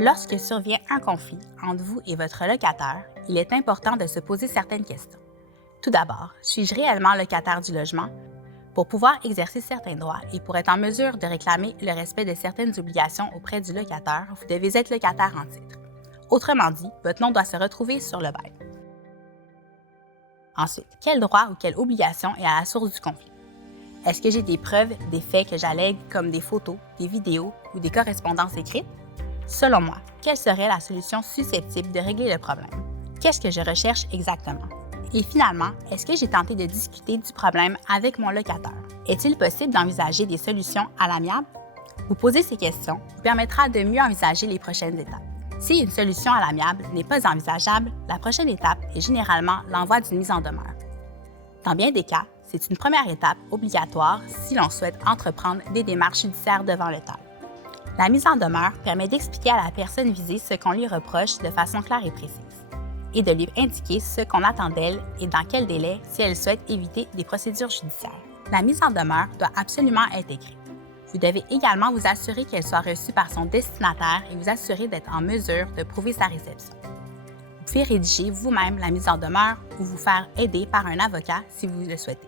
Lorsque survient un conflit entre vous et votre locataire, il est important de se poser certaines questions. Tout d'abord, suis-je réellement locataire du logement? Pour pouvoir exercer certains droits et pour être en mesure de réclamer le respect de certaines obligations auprès du locataire, vous devez être locataire en titre. Autrement dit, votre nom doit se retrouver sur le bail. Ensuite, quel droit ou quelle obligation est à la source du conflit? Est-ce que j'ai des preuves, des faits que j'allègue comme des photos, des vidéos ou des correspondances écrites? Selon moi, quelle serait la solution susceptible de régler le problème? Qu'est-ce que je recherche exactement? Et finalement, est-ce que j'ai tenté de discuter du problème avec mon locataire? Est-il possible d'envisager des solutions à l'amiable? Vous poser ces questions vous permettra de mieux envisager les prochaines étapes. Si une solution à l'amiable n'est pas envisageable, la prochaine étape est généralement l'envoi d'une mise en demeure. Dans bien des cas, c'est une première étape obligatoire si l'on souhaite entreprendre des démarches judiciaires devant le TAL. La mise en demeure permet d'expliquer à la personne visée ce qu'on lui reproche de façon claire et précise, et de lui indiquer ce qu'on attend d'elle et dans quel délai si elle souhaite éviter des procédures judiciaires. La mise en demeure doit absolument être écrite. Vous devez également vous assurer qu'elle soit reçue par son destinataire et vous assurer d'être en mesure de prouver sa réception. Vous pouvez rédiger vous-même la mise en demeure ou vous faire aider par un avocat si vous le souhaitez.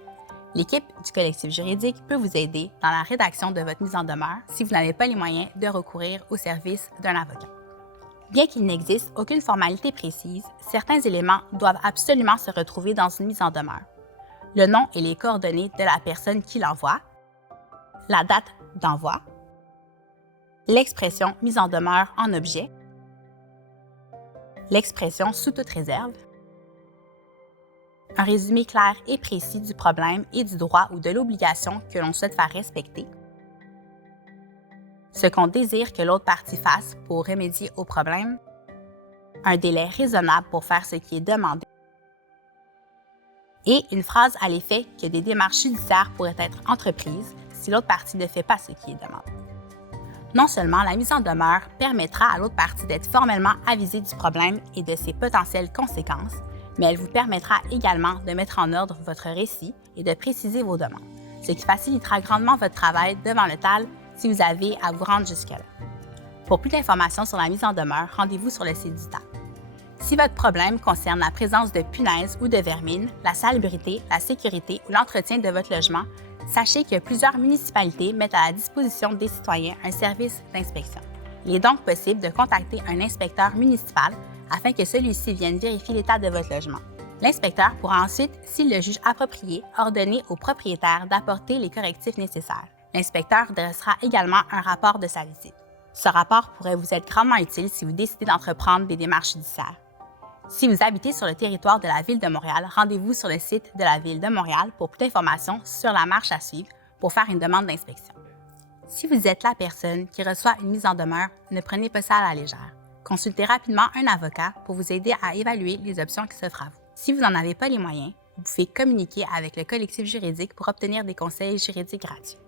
L'équipe du collectif juridique peut vous aider dans la rédaction de votre mise en demeure si vous n'avez pas les moyens de recourir au service d'un avocat. Bien qu'il n'existe aucune formalité précise, certains éléments doivent absolument se retrouver dans une mise en demeure. Le nom et les coordonnées de la personne qui l'envoie, la date d'envoi, l'expression mise en demeure en objet, l'expression sous toute réserve, un résumé clair et précis du problème et du droit ou de l'obligation que l'on souhaite faire respecter, ce qu'on désire que l'autre partie fasse pour remédier au problème, un délai raisonnable pour faire ce qui est demandé, et une phrase à l'effet que des démarches judiciaires pourraient être entreprises si l'autre partie ne fait pas ce qui est demandé. Non seulement la mise en demeure permettra à l'autre partie d'être formellement avisée du problème et de ses potentielles conséquences, mais elle vous permettra également de mettre en ordre votre récit et de préciser vos demandes, ce qui facilitera grandement votre travail devant le TAL si vous avez à vous rendre jusque-là. Pour plus d'informations sur la mise en demeure, rendez-vous sur le site du TAL. Si votre problème concerne la présence de punaises ou de vermine, la salubrité, la sécurité ou l'entretien de votre logement, sachez que plusieurs municipalités mettent à la disposition des citoyens un service d'inspection. Il est donc possible de contacter un inspecteur municipal afin que celui-ci vienne vérifier l'état de votre logement. L'inspecteur pourra ensuite, s'il le juge approprié, ordonner au propriétaire d'apporter les correctifs nécessaires. L'inspecteur dressera également un rapport de sa visite. Ce rapport pourrait vous être grandement utile si vous décidez d'entreprendre des démarches judiciaires. Si vous habitez sur le territoire de la Ville de Montréal, rendez-vous sur le site de la Ville de Montréal pour plus d'informations sur la marche à suivre pour faire une demande d'inspection. Si vous êtes la personne qui reçoit une mise en demeure, ne prenez pas ça à la légère. Consultez rapidement un avocat pour vous aider à évaluer les options qui s'offrent à vous. Si vous n'en avez pas les moyens, vous pouvez communiquer avec le collectif juridique pour obtenir des conseils juridiques gratuits.